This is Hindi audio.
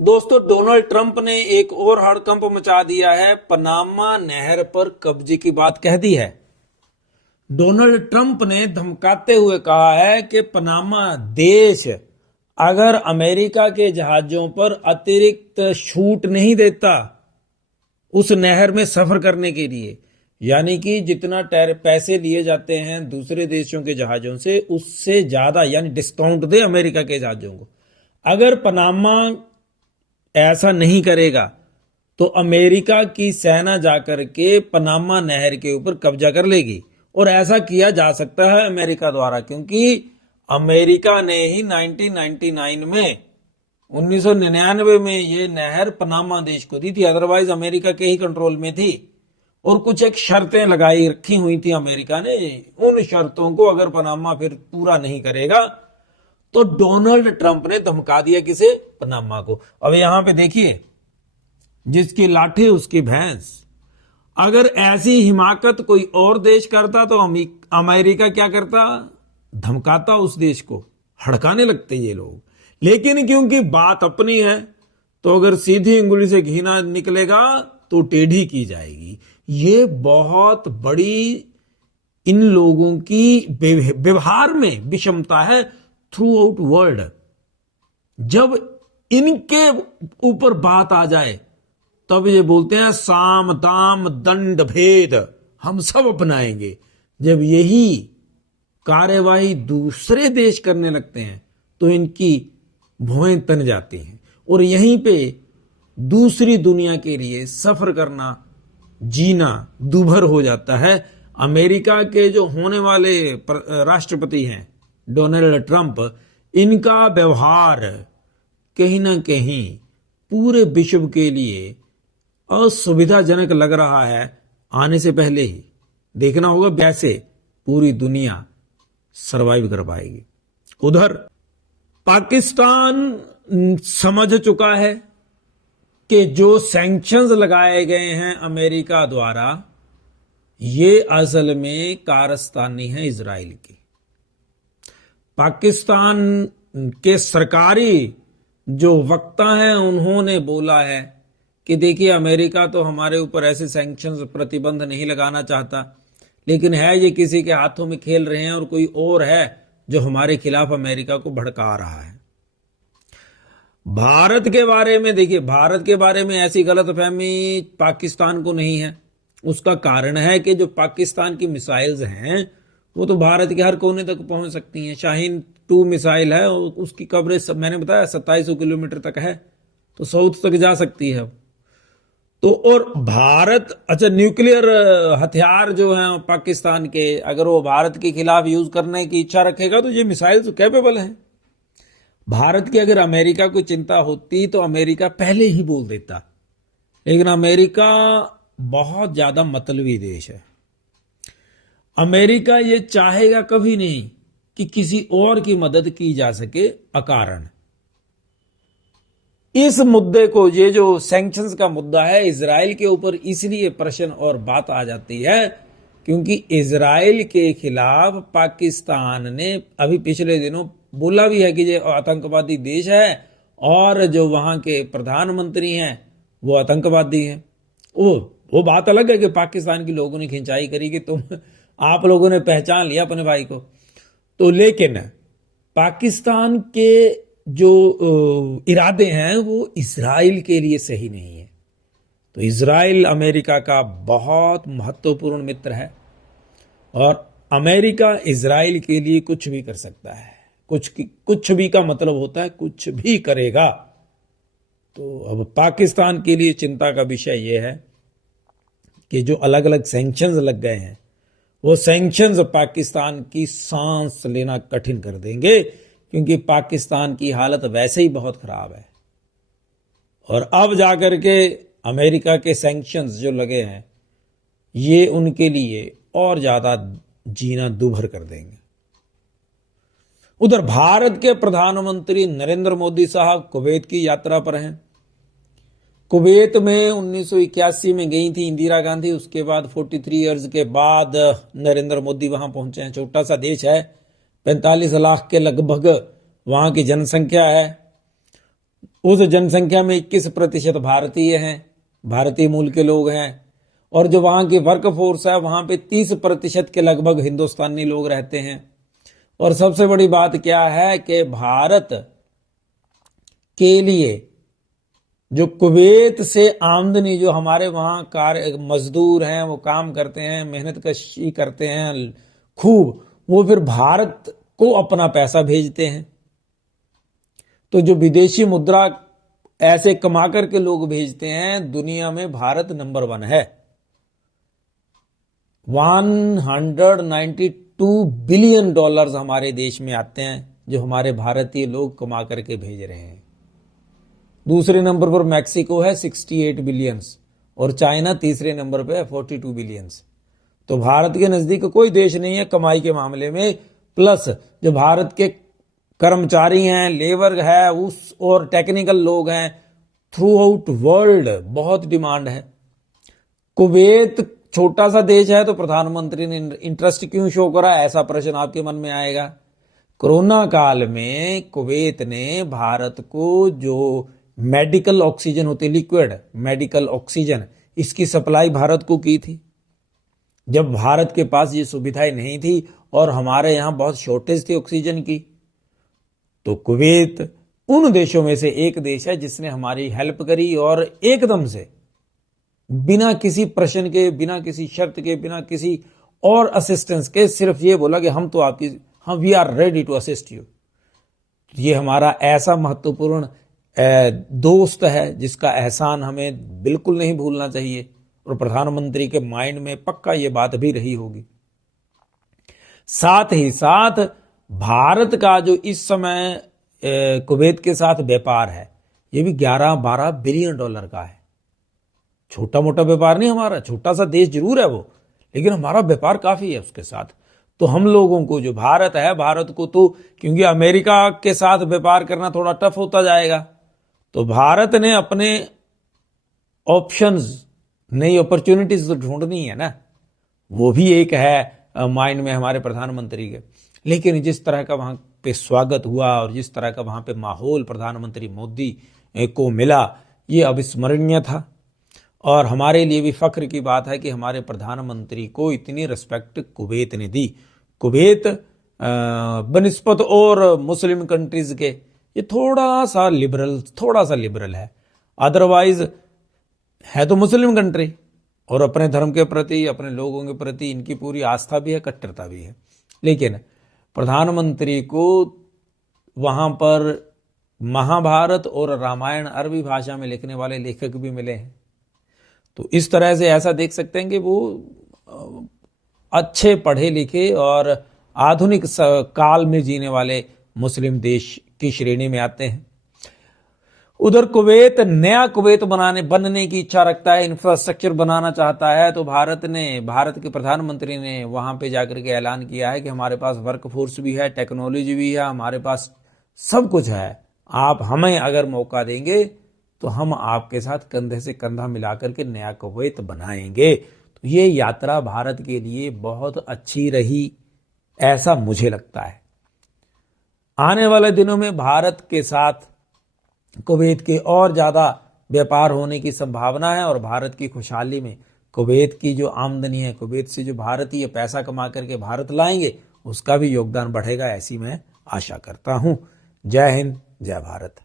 दोस्तों, डोनाल्ड ट्रंप ने एक और हड़कंप मचा दिया है। पनामा नहर पर कब्जे की बात कह दी है। डोनाल्ड ट्रंप ने धमकाते हुए कहा है कि पनामा देश अगर अमेरिका के जहाजों पर अतिरिक्त छूट नहीं देता उस नहर में सफर करने के लिए, यानी कि जितना पैसे लिए जाते हैं दूसरे देशों के जहाजों से उससे ज्यादा यानी डिस्काउंट दे अमेरिका के जहाजों को। अगर पनामा ऐसा नहीं करेगा तो अमेरिका की सेना जाकर के पनामा नहर के ऊपर कब्जा कर लेगी। और ऐसा किया जा सकता है अमेरिका द्वारा, क्योंकि अमेरिका ने ही 1999 में 1999 में ये नहर पनामा देश को दी थी, अदरवाइज अमेरिका के ही कंट्रोल में थी। और कुछ एक शर्तें लगाई रखी हुई थी अमेरिका ने। उन शर्तों को अगर पनामा फिर पूरा नहीं करेगा तो डोनाल्ड ट्रंप ने धमका दिया किसे? पनामा को। अब यहां पे देखिए, जिसकी लाठी उसकी भैंस। अगर ऐसी हिमाकत कोई और देश करता तो अमेरिका क्या करता? धमकाता उस देश को, हड़काने लगते ये लोग। लेकिन क्योंकि बात अपनी है तो अगर सीधी उंगली से घी ना निकलेगा तो टेढ़ी की जाएगी। ये बहुत बड़ी इन लोगों की व्यवहार में विषमता है थ्रू आउट वर्ल्ड। जब इनके ऊपर बात आ जाए तब ये बोलते हैं साम दाम दंड भेद हम सब अपनाएंगे। जब यही कार्यवाही दूसरे देश करने लगते हैं तो इनकी भुएं तन जाती हैं और यहीं पे दूसरी दुनिया के लिए सफर करना, जीना दूभर हो जाता है। अमेरिका के जो होने वाले राष्ट्रपति हैं डोनाल्ड ट्रंप, इनका व्यवहार कहीं ना कहीं पूरे विश्व के लिए असुविधाजनक लग रहा है। आने से पहले ही देखना होगा कैसे पूरी दुनिया सरवाइव कर पाएगी। उधर पाकिस्तान समझ चुका है कि जो सैंक्शंस लगाए गए हैं अमेरिका द्वारा ये असल में कारस्तानी है इजराइल की। पाकिस्तान के सरकारी जो वक्ता हैं उन्होंने बोला है कि देखिए, अमेरिका तो हमारे ऊपर ऐसे सैंक्शंस प्रतिबंध नहीं लगाना चाहता, लेकिन है ये किसी के हाथों में खेल रहे हैं और कोई और है जो हमारे खिलाफ अमेरिका को भड़का रहा है। भारत के बारे में देखिए, भारत के बारे में ऐसी गलतफहमी पाकिस्तान को नहीं है। उसका कारण है कि जो पाकिस्तान की मिसाइल्स हैं वो तो भारत के हर कोने तक पहुंच सकती हैं। शाहीन 2 मिसाइल है और उसकी कवरेज मैंने बताया 2700 किलोमीटर तक है, तो साउथ तक जा सकती है। तो और भारत, अच्छा, न्यूक्लियर हथियार जो हैं पाकिस्तान के, अगर वो भारत के खिलाफ यूज करने की इच्छा रखेगा तो ये मिसाइल तो कैपेबल हैं। भारत की अगर अमेरिका को चिंता होती तो अमेरिका पहले ही बोल देता, लेकिन अमेरिका बहुत ज्यादा मतलबी देश है। अमेरिका ये चाहेगा कभी नहीं कि किसी और की मदद की जा सके अकारण। इस मुद्दे को, ये जो सैंक्शंस का मुद्दा है इजराइल के ऊपर, इसलिए प्रश्न और बात आ जाती है क्योंकि इजराइल के खिलाफ पाकिस्तान ने अभी पिछले दिनों बोला भी है कि ये आतंकवादी देश है और जो वहां के प्रधानमंत्री हैं वो आतंकवादी हैं। वो बात अलग है कि पाकिस्तान के लोगों ने खिंचाई करी कि आप लोगों ने पहचान लिया अपने भाई को। तो लेकिन पाकिस्तान के जो इरादे हैं वो इजराइल के लिए सही नहीं है। तो इजराइल अमेरिका का बहुत महत्वपूर्ण मित्र है और अमेरिका इजराइल के लिए कुछ भी कर सकता है। कुछ भी का मतलब होता है कुछ भी करेगा। तो अब पाकिस्तान के लिए चिंता का विषय यह है कि जो अलग अलग सैंक्शंस लग गए हैं वो सैंक्शंस पाकिस्तान की सांस लेना कठिन कर देंगे, क्योंकि पाकिस्तान की हालत वैसे ही बहुत खराब है। और अब जाकर के अमेरिका के सैंक्शंस जो लगे हैं ये उनके लिए और ज्यादा जीना दूभर कर देंगे। उधर भारत के प्रधानमंत्री नरेंद्र मोदी साहब कुवैत की यात्रा पर हैं। कुवैत में 1981 में गई थी इंदिरा गांधी, उसके बाद 43 इयर्स के बाद नरेंद्र मोदी वहां पहुंचे हैं। छोटा सा देश है, 45 लाख के लगभग वहां की जनसंख्या है। उस जनसंख्या में 21% भारतीय हैं, भारतीय मूल के लोग हैं। और जो वहां की वर्क फोर्स है वहां पे 30% के लगभग हिंदुस्तानी लोग रहते हैं। और सबसे बड़ी बात क्या है कि भारत के लिए जो कुवैत से आमदनी, जो हमारे वहां कार्य मजदूर हैं वो काम करते हैं, मेहनत कशी करते हैं खूब, वो फिर भारत को अपना पैसा भेजते हैं। तो जो विदेशी मुद्रा ऐसे कमा करके लोग भेजते हैं, दुनिया में भारत नंबर 1 है। 192 बिलियन डॉलर्स हमारे देश में आते हैं जो हमारे भारतीय लोग कमा करके भेज रहे हैं। दूसरे नंबर पर मैक्सिको है 68 बिलियंस और चाइना तीसरे नंबर पे है 42 बिलियंस। तो भारत के नजदीक कोई देश नहीं है कमाई के मामले में। प्लस जो भारत के कर्मचारी हैं, लेबर है उस और टेक्निकल लोग हैं, थ्रू आउट वर्ल्ड बहुत डिमांड है। कुवैत छोटा सा देश है तो प्रधानमंत्री ने इंटरेस्ट क्यों शो करा, ऐसा प्रश्न आपके मन में आएगा। कोरोना काल में कुवैत ने भारत को जो मेडिकल ऑक्सीजन होती, लिक्विड मेडिकल ऑक्सीजन, इसकी सप्लाई भारत को की थी जब भारत के पास ये सुविधाएं नहीं थी और हमारे यहां बहुत शॉर्टेज थी ऑक्सीजन की। तो कुवैत उन देशों में से एक देश है जिसने हमारी हेल्प करी और एकदम से बिना किसी प्रश्न के, बिना किसी शर्त के, बिना किसी और असिस्टेंस के सिर्फ ये बोला कि हम we are ready to assist you. ये हमारा ऐसा महत्वपूर्ण दोस्त है जिसका एहसान हमें बिल्कुल नहीं भूलना चाहिए और प्रधानमंत्री के माइंड में पक्का ये बात भी रही होगी। साथ ही साथ भारत का जो इस समय कुवैत के साथ व्यापार है ये भी 11-12 बिलियन डॉलर का है। छोटा मोटा व्यापार नहीं हमारा, छोटा सा देश जरूर है वो, लेकिन हमारा व्यापार काफी है उसके साथ। तो हम लोगों को जो भारत है, भारत को तो क्योंकि अमेरिका के साथ व्यापार करना थोड़ा टफ होता जाएगा, तो भारत ने अपने ऑप्शंस, नई अपॉर्चुनिटीज तो ढूंढनी है ना, वो भी एक है माइंड में हमारे प्रधानमंत्री के। लेकिन जिस तरह का वहां पे स्वागत हुआ और जिस तरह का वहां पे माहौल प्रधानमंत्री मोदी को मिला, ये अविस्मरणीय था। और हमारे लिए भी फख्र की बात है कि हमारे प्रधानमंत्री को इतनी रिस्पेक्ट कुवैत ने दी। कुवैत बनिस्बत और मुस्लिम कंट्रीज के ये थोड़ा सा लिबरल है। अदरवाइज है तो मुस्लिम कंट्री और अपने धर्म के प्रति, अपने लोगों के प्रति इनकी पूरी आस्था भी है, कट्टरता भी है। लेकिन प्रधानमंत्री को वहां पर महाभारत और रामायण अरबी भाषा में लिखने वाले लेखक भी मिले हैं। तो इस तरह से ऐसा देख सकते हैं कि वो अच्छे पढ़े लिखे और आधुनिक काल में जीने वाले मुस्लिम देश की श्रेणी में आते हैं। उधर कुवैत नया कुवैत बनने की इच्छा रखता है, इंफ्रास्ट्रक्चर बनाना चाहता है। तो भारत के प्रधानमंत्री ने वहां पे जाकर के ऐलान किया है कि हमारे पास वर्क फोर्स भी है, टेक्नोलॉजी भी है, हमारे पास सब कुछ है, आप हमें अगर मौका देंगे तो हम आपके साथ कंधे से कंधा मिलाकर के नया कुवैत बनाएंगे। तो ये यात्रा भारत के लिए बहुत अच्छी रही, ऐसा मुझे लगता है। आने वाले दिनों में भारत के साथ कुवैत के और ज्यादा व्यापार होने की संभावना है और भारत की खुशहाली में कुवैत की जो आमदनी है, कुवैत से जो भारतीय पैसा कमा करके भारत लाएंगे, उसका भी योगदान बढ़ेगा, ऐसी मैं आशा करता हूं। जय हिंद, जय भारत।